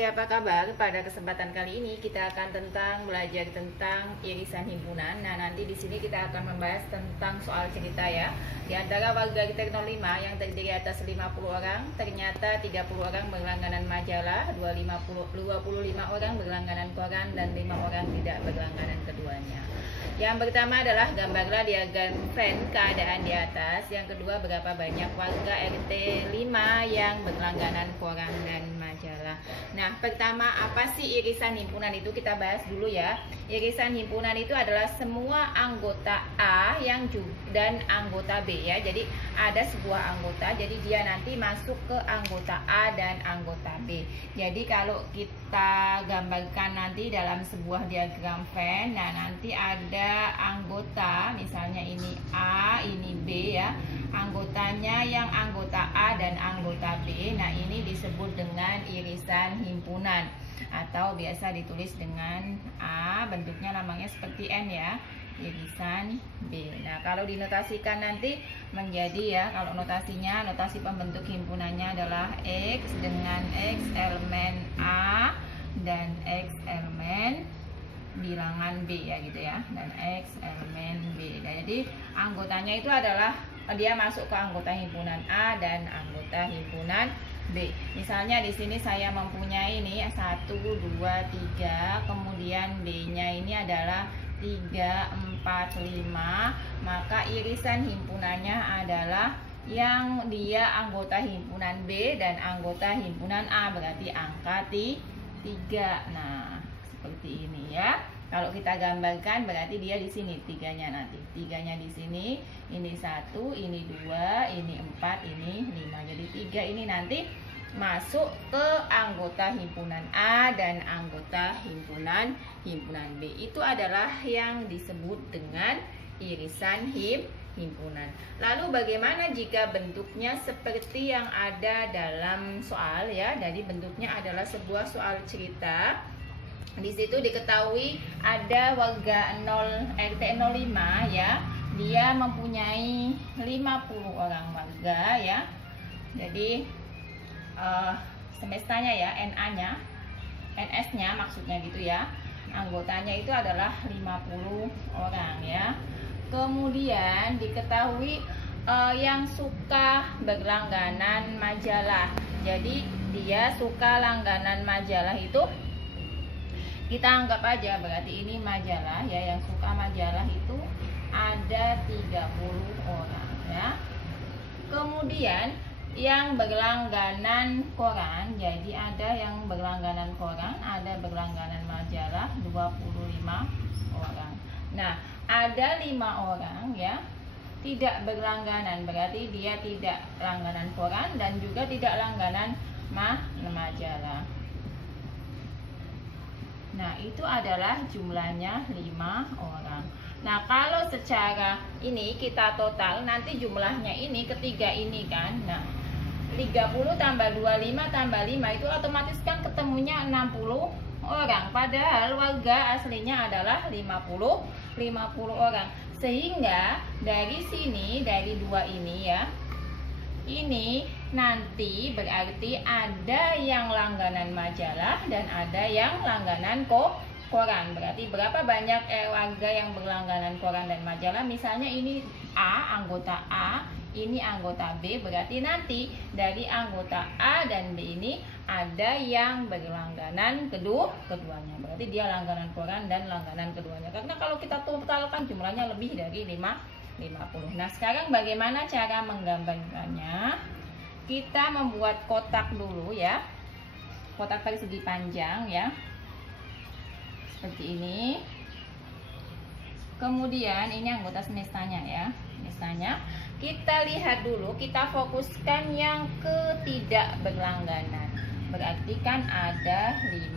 Hai, apa kabar? Pada kesempatan kali ini kita akan belajar tentang irisan himpunan. Nah, nanti di sini kita akan membahas tentang soal cerita ya. Di antara warga Liter 05 yang terdiri atas 50 orang, ternyata 30 orang berlangganan majalah, 25 orang berlangganan koran, dan 5 orang tidak berlangganan keduanya. Yang pertama adalah gambarlah diagram Venn keadaan di atas. Yang kedua, berapa banyak warga RT 5 yang berlangganan koran dan majalah. Nah, pertama, apa sih irisan himpunan itu? Kita bahas dulu ya. Irisan himpunan itu adalah semua anggota A dan anggota B ya. Jadi ada sebuah anggota, jadi dia nanti masuk ke anggota A dan anggota B. Jadi kalau kita gambarkan nanti dalam sebuah diagram Venn, nah nanti ada anggota, misalnya ini A, ini B ya. Anggotanya yang anggota A dan anggota B. Nah, ini disebut dengan irisan himpunan atau biasa ditulis dengan A, bentuknya namanya seperti N ya, irisan B. Nah, kalau dinotasikan nanti menjadi ya, kalau notasi pembentuk himpunannya adalah X dengan X elemen A dan X elemen bilangan B ya gitu ya, dan X elemen B. Nah, jadi anggotanya itu adalah dia masuk ke anggota himpunan A dan anggota himpunan B. Misalnya di sini saya mempunyai ini 1, 2, 3, kemudian B-nya ini adalah 3, 4, 5, maka irisan himpunannya adalah yang dia anggota himpunan B dan anggota himpunan A, berarti angka 3. Nah, seperti ini ya. Kalau kita gambarkan berarti dia di sini tiganya nanti. Tiganya di sini, ini 1, ini 2, ini 4, ini 5. Jadi 3 ini nanti masuk ke anggota himpunan A dan anggota himpunan B. Itu adalah yang disebut dengan irisan himpunan. Lalu bagaimana jika bentuknya seperti yang ada dalam soal ya? Jadi bentuknya adalah sebuah soal cerita. Di situ diketahui ada warga RT 05 ya. Dia mempunyai 50 orang warga ya. Jadi semestanya ya, NA-nya, NS-nya maksudnya gitu ya. Anggotanya itu adalah 50 orang ya. Kemudian diketahui yang suka berlangganan majalah. Jadi dia suka langganan majalah itu, kita anggap aja berarti ini majalah ya, yang suka majalah itu ada 30 orang ya. Kemudian yang berlangganan koran, jadi ada yang berlangganan koran, ada berlangganan majalah 25 orang. Nah, ada 5 orang ya tidak berlangganan, berarti dia tidak langganan koran dan juga tidak langganan majalah. Nah, itu adalah jumlahnya 5 orang. Nah, kalau secara ini kita total, nanti jumlahnya ini ketiga ini kan. Nah, 30 tambah 25 tambah 5 itu otomatis kan ketemunya 60 orang. Padahal warga aslinya adalah 50 orang. Sehingga dari sini, dari 2 ini ya, ini nanti berarti ada yang langganan majalah dan ada yang langganan koran. Berarti berapa banyak warga yang berlangganan koran dan majalah? Misalnya ini A, anggota A, ini anggota B, berarti nanti dari anggota A dan B ini ada yang berlangganan keduanya. Berarti dia langganan koran dan langganan keduanya. Karena kalau kita totalkan jumlahnya lebih dari 50. Nah, sekarang bagaimana cara menggambarkannya? Kita membuat kotak dulu ya. Kotak persegi panjang ya. Seperti ini. Kemudian ini anggota semestanya ya. Semestanya kita lihat dulu, kita fokuskan yang ketidak berlangganan. Berarti kan ada 5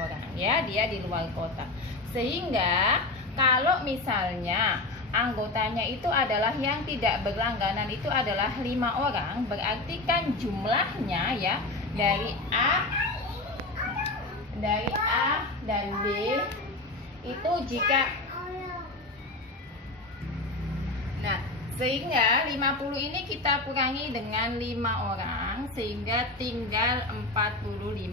orang ya, dia di luar kotak. Sehingga kalau misalnya anggotanya itu adalah yang tidak berlangganan itu adalah 5 orang, berarti kan jumlahnya ya dari A dan B itu sehingga 50 ini kita kurangi dengan 5 orang sehingga tinggal 45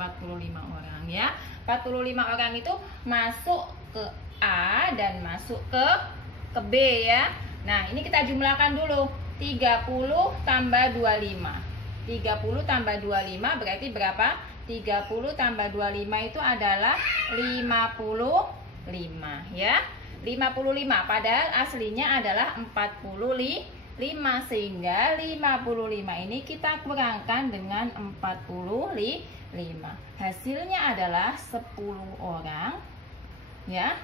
45 orang ya. 45 orang itu masuk ke A dan masuk ke B ya. Nah, ini kita jumlahkan dulu. 30 tambah 25. 30 tambah 25 berarti berapa? 30 tambah 25 itu adalah 55 ya. 55 padahal aslinya adalah 45, sehingga 55 ini kita kurangkan dengan 45. Hasilnya adalah 10 orang ya.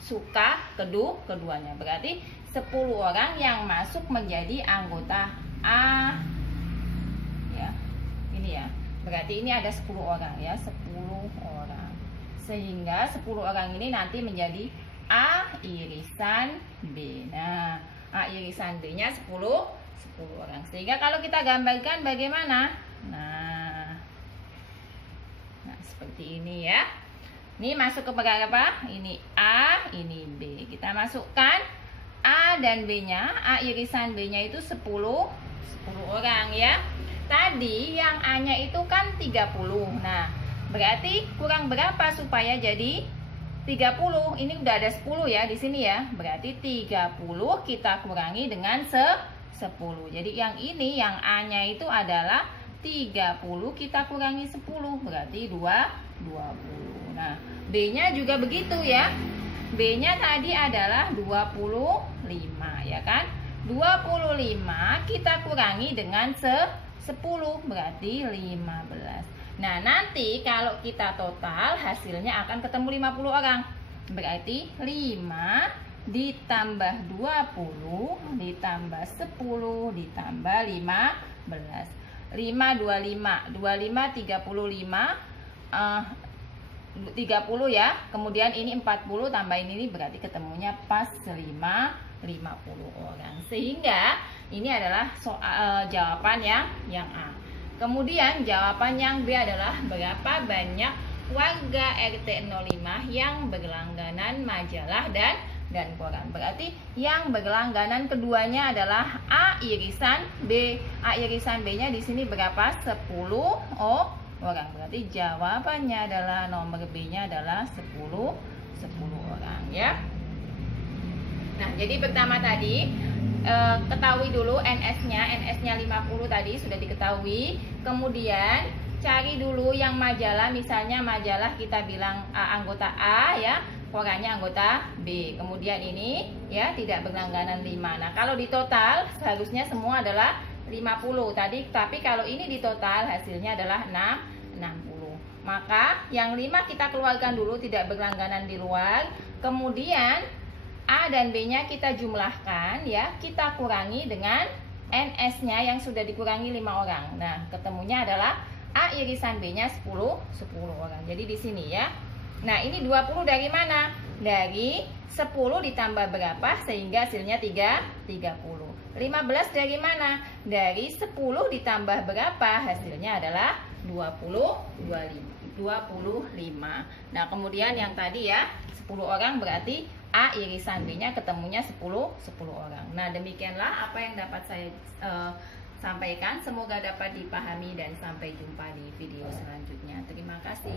Suka keduanya. Berarti 10 orang yang masuk menjadi anggota A ya. Ini ya. Berarti ini ada 10 orang ya, 10 orang. Sehingga 10 orang ini nanti menjadi A irisan B. Nah, A irisan B-nya 10 orang. Sehingga kalau kita gambarkan bagaimana? Nah, seperti ini ya. Ini masuk ke berapa? Ini A, ini B. Kita masukkan A dan B-nya. A irisan B-nya itu 10 orang ya. Tadi yang A-nya itu kan 30. Nah, berarti kurang berapa supaya jadi 30? Ini udah ada 10 ya di sini ya. Berarti 30 kita kurangi dengan 10. Jadi yang ini yang A-nya itu adalah 30 kita kurangi 10. Berarti 20. Nah, B-nya juga begitu ya. B-nya tadi adalah 25 ya kan. 25 kita kurangi dengan 10 berarti 15. Nah, nanti kalau kita total hasilnya akan ketemu 50 orang. Berarti 5 ditambah 20 ditambah 10 ditambah 15. 5 25 35 30 ya. Kemudian ini 40 tambahin ini berarti ketemunya pas 50 orang. Sehingga ini adalah soal jawaban yang A. Kemudian jawaban yang B adalah berapa banyak warga RT 05 yang berlangganan majalah dan koran. Berarti yang berlangganan keduanya adalah A irisan B. A irisan B-nya di sini berapa? 10 orang. Berarti jawabannya adalah nomor B-nya adalah 10 orang ya. Nah, jadi pertama tadi ketahui dulu NS-nya 50 tadi sudah diketahui. Kemudian cari dulu yang majalah, misalnya majalah kita bilang anggota A ya, korannya anggota B. Kemudian ini ya tidak berlangganan 5. Nah, kalau di total seharusnya semua adalah 50 tadi, tapi kalau ini di total hasilnya adalah 60. Maka yang 5 kita keluarkan dulu, tidak berlangganan di luar. Kemudian A dan B-nya kita jumlahkan ya, kita kurangi dengan NS-nya yang sudah dikurangi 5 orang. Nah, ketemunya adalah A irisan B-nya 10 orang. Jadi di sini ya. Nah, ini 20 dari mana? Dari 10 ditambah berapa sehingga hasilnya 30. 15 dari mana? Dari 10 ditambah berapa hasilnya adalah 25. Nah, kemudian yang tadi ya 10 orang berarti A irisan B-nya ketemunya 10 orang. Nah, demikianlah apa yang dapat saya sampaikan. Semoga dapat dipahami dan sampai jumpa di video selanjutnya. Terima kasih.